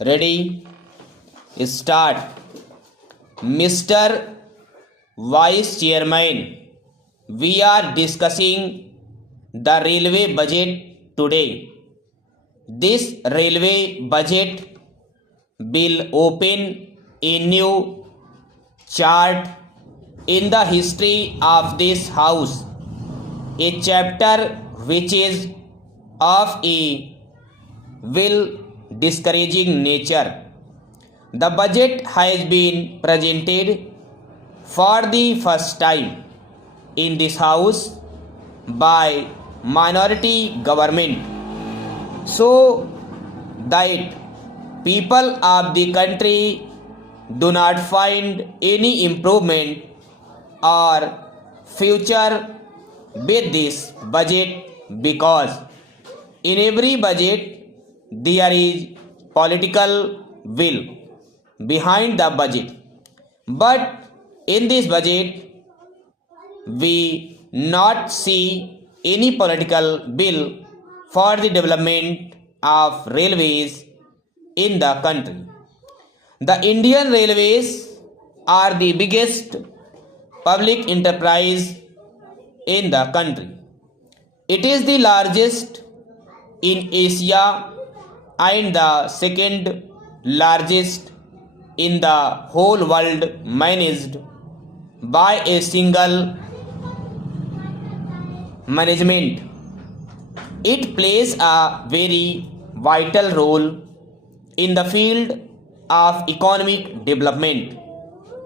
Ready? Start. Mr. Vice Chairman, we are discussing the railway budget today. This railway budget will open a new chart in the history of this house, a chapter which is of a will discouraging nature. The budget has been presented for the first time in this house by minority government so that people of the country do not find any improvement or future with this budget, because in every budget there is political will behind the budget, but in this budget we not see any political bill for the development of railways in the country. The Indian Railways are the biggest public enterprise in the country. It is the largest in Asia and the second largest in the whole world, managed by a single management. It plays a very vital role in the field of economic development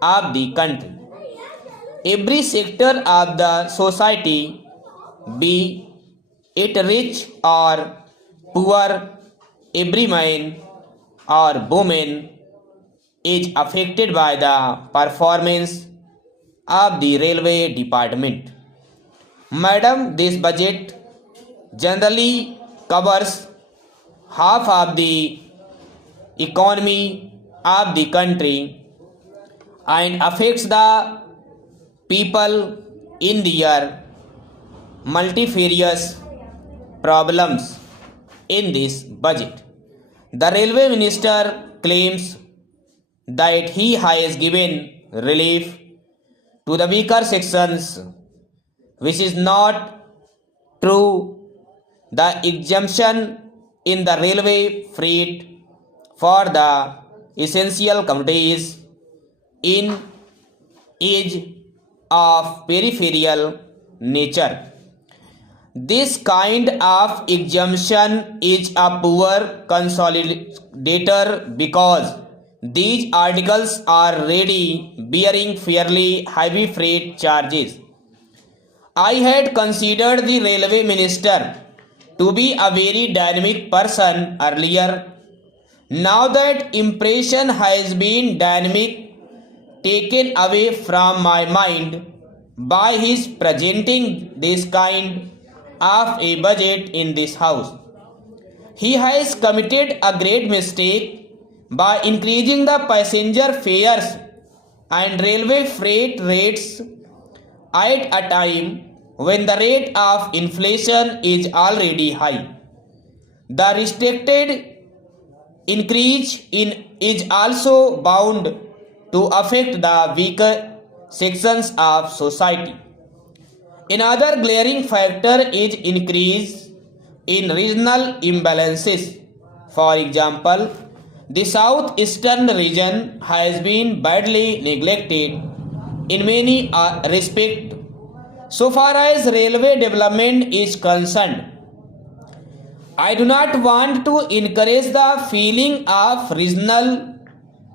of the country. Every sector of the society, be it rich or poor, every man or woman is affected by the performance of the railway department. Madam, this budget generally covers half of the economy of the country and affects the people in their multifarious problems in this budget. The railway minister claims that he has given relief to the weaker sections, which is not true. The exemption in the railway freight for the essential commodities in is of peripheral nature. This kind of exemption is a poor consolidator because these articles are already bearing fairly heavy freight charges. I had considered the railway minister to be a very dynamic person earlier. Now that impression has been dynamic taken away from my mind by his presenting this kind of a budget in this house. He has committed a great mistake by increasing the passenger fares and railway freight rates at a time when the rate of inflation is already high. The restricted increase in is also bound to affect the weaker sections of society. Another glaring factor is increase in regional imbalances. For example, the southeastern region has been badly neglected in many respects so far as railway development is concerned. I do not want to encourage the feeling of regional,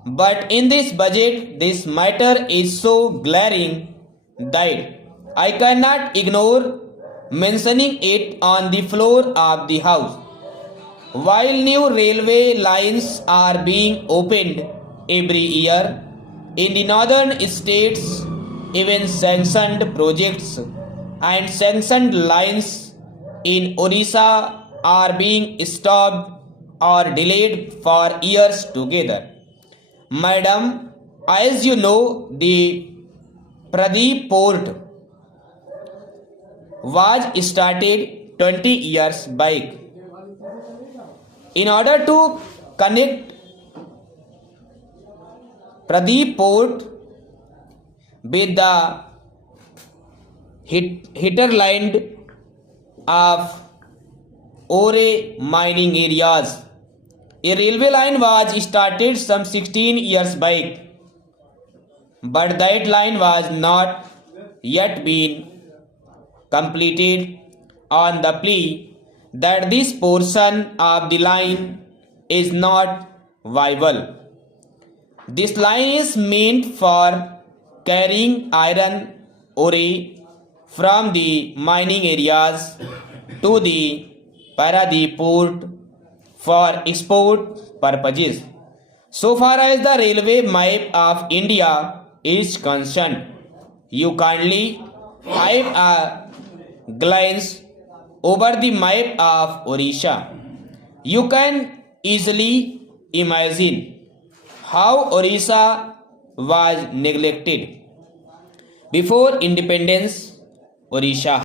but in this budget this matter is so glaring that I cannot ignore mentioning it on the floor of the house. While new railway lines are being opened every year in the northern states, even sanctioned projects and sanctioned lines in Odisha are being stopped or delayed for years together. Madam, as you know, the Pradeep port was started 20 years back in order to connect Pradeep Port with the hinterland of ore mining areas. A railway line was started some 16 years back, but that line was not yet been completed on the plea that this portion of the line is not viable. This line is meant for carrying iron ore from the mining areas to the Paradip port for export purposes. So far as the railway map of India is concerned, you kindly have a glance over the map of Odisha. You can easily imagine how Odisha was neglected before independence. Odisha